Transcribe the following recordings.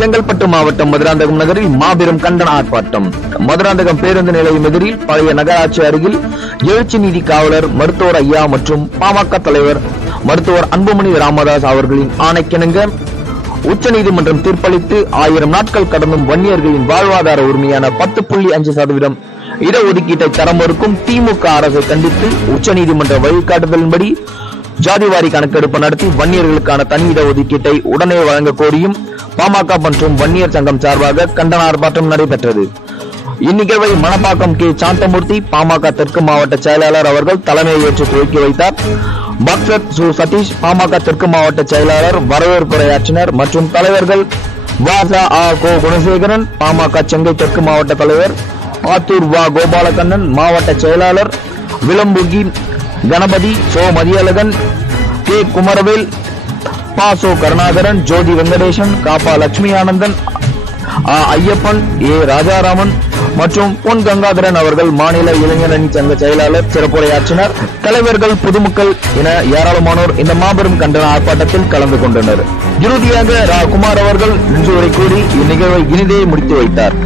செங்கல்பட்டு மாவட்டம் மதுராந்தகம் நகரில் மாபெரும் கண்டன ஆர்ப்பாட்டம். மதுராந்தகம் பேருந்து நிலையம் எதிரில் பழைய நகராட்சி அருகில் எழுச்சி நீதி காவலர் மருத்துவர் ஐயா மற்றும் பாமக தலைவர் மருத்துவர் அன்புமணி ராமதாஸ் அவர்களின் ஆணைக்கிணங்க உச்சநீதிமன்றம் தீர்ப்பளித்து ஆயிரம் நாட்கள் கடந்தும் வன்னியர்களின் வாழ்வாதார உரிமையான பத்து புள்ளி அஞ்சு சதவீதம் இடஒதுக்கீட்டை தர மறுக்கும் திமுக அரசை கண்டித்து உச்சநீதிமன்ற வழிகாட்டுதலின்படி ஜாதிவாரி கணக்கெடுப்பு நடத்தி வன்னியர்களுக்கான தனி இடஒதுக்கீட்டை உடனே வழங்க கோரியும் பாமக மற்றும் வன்னியர் சங்கம் சார்பாக கண்டன ஆர்ப்பாட்டம் நடைபெற்றது. இந்நிகழ்வை மணப்பாக்கம் கே. சாந்தமூர்த்தி பாமக தெற்கு மாவட்ட செயலாளர் அவர்கள் தலைமையை ஏற்று துவக்கி வைத்தார். பக்சர் சு. சதீஷ் பாமக தெற்கு மாவட்ட செயலாளர் வரவேற்புரையாற்றினர் மற்றும் தலைவர்கள் வாசா ஆ கோ. குணசேகரன் பாமக செங்கை தெற்கு மாவட்ட தலைவர் ஆத்தூர் வா. கோபாலகண்ணன் மாவட்ட செயலாளர் விளம்புகி கணபதி சோ. மதியழகன் கே. குமரவேல் பாசோ கருணாகரன் ஜோதி வெங்கடேசன் காப்பா லட்சுமி ஆனந்தன் ஐயப்பன் ஏ ராஜாராமன் மற்றும் பொன் கங்காதரன் அவர்கள் மாநில இளைஞரணி சங்க செயலாளர் சிறப்புரையாற்றினர். தலைவர்கள் பொதுமக்கள் என ஏராளமானோர் இந்த மாபெரும் கண்டன ஆர்ப்பாட்டத்தில் கலந்து கொண்டனர். இறுதியாக ரா குமார் அவர்கள் நன்றியுரை கூறி இந்நிகழ்வை இனிதே முடித்து வைத்தார்.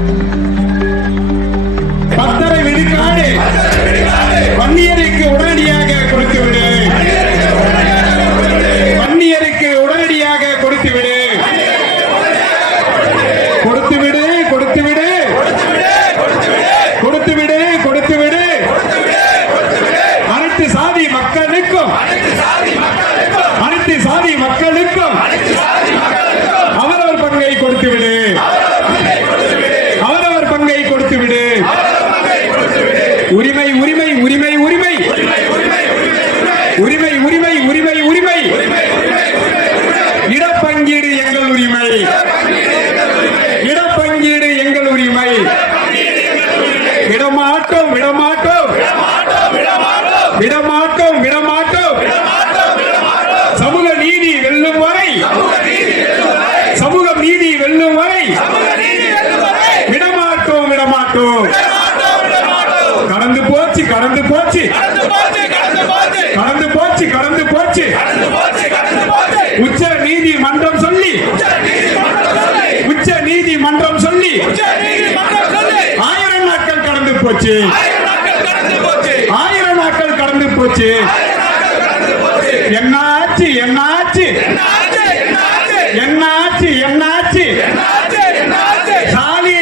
கடந்து போச்சு கடந்து போச்சு. உச்ச நீதி மன்றம் சொல்லி. உச்ச நீதி மன்றம் சொல்லி. ஆயிரம் நாட்கள் கடந்து போச்சு. ஆயிரம் நாட்கள் கடந்து போச்சு. என்ன ஆச்சு என்ன ஆச்சு என்ன ஆச்சு என்ன ஆச்சு சாலி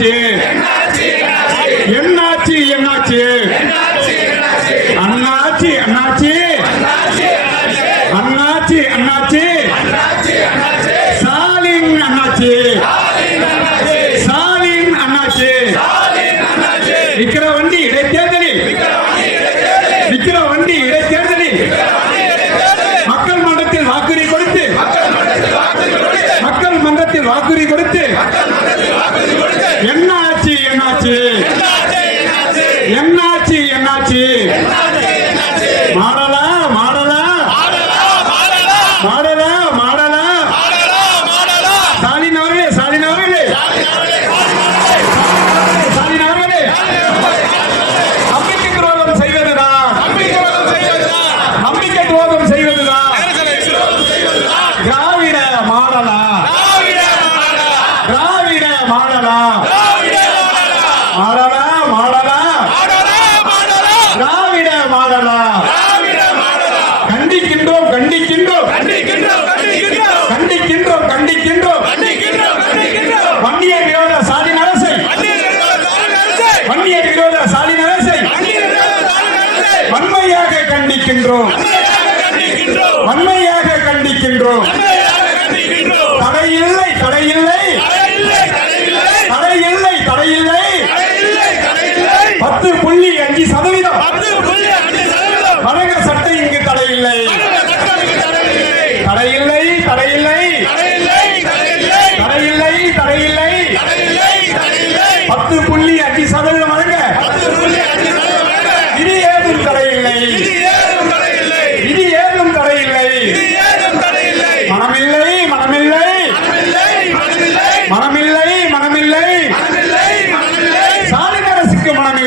என்னாச்சு? என்னாச்சு என்னாச்சு? அண்ணாச்சி அண்ணாச்சி? அண்ணாச்சி அண்ணாச்சி? ஸ்டாலின் அண்ணாச்சி. ஸ்டாலின் அண்ணாச்சி. நிக்கிற வண்டி இடைத்தே என்னாச்சு என்னாச்சு? என்னாச்சு என்னாச்சு? மாடலா கண்டிக்கின்றோம். வன்மையாக கண்டிக்கின்றோம். தடையில்லை தடையில்லை.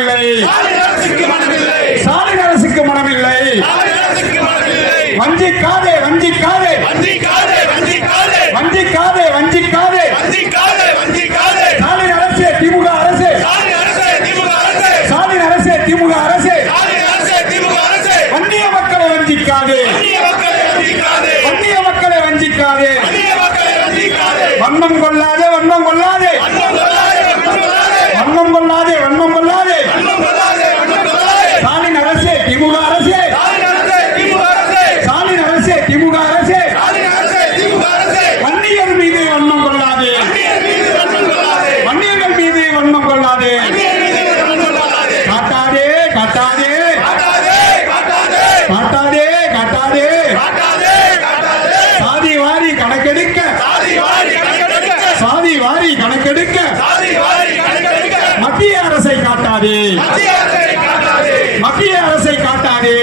மனமில்லை. ஸ்டாலின் அரசுக்கு மனமில்லை. வஞ்சிக்காதே வஞ்சிக்காதே. வஞ்சிக்காதே வஞ்சிக்காதே. வஞ்சிக்காதே வஞ்சிக்காதே. வஞ்சிக்காதே வஞ்சிக்காதே. ஸ்டாலின் அரசே திமுக அரசே. ஸ்டாலின் அரசே திமுக அரசே. ஸ்டாலின் அரசே திமுக அரசே. ஸ்டாலின் அரசே திமுக அரசே. வன்னிய மக்களை வஞ்சிக்காதே. அந்நிய மக்களை வஞ்சிக்காதே. வன்னிய மக்களை வஞ்சிக்காதே. அந்நிய மக்களை வஞ்சிக்காதே. வன்மம் கொள்ளாதே மத்திய அரசை காட்டாதே.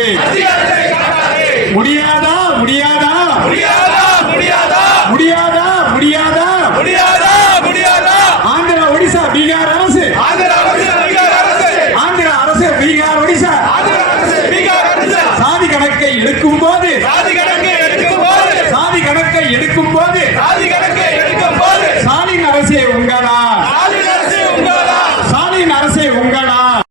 முடியாதா? முடியாதா? முடியாதா? முடியாதா? முடியாதா? முடியாதா? முடியாதா? முடியாதா? ஆந்திரா ஒடிசா பீகார் அரசு. ஆந்திரா அரசு. பீகார் ஒடிசா. ஆந்திரா அரசு சாதி கணக்கை எடுக்கும் போது சாதி கணக்கை எடுக்கும் போது சாதி கணக்கை எடுக்கும் போது சாதி கணக்கை எடுக்கும் போது சாலின் அரசே உங்களா சாலின் அரசே உங்களா சாலின் அரசே உங்களா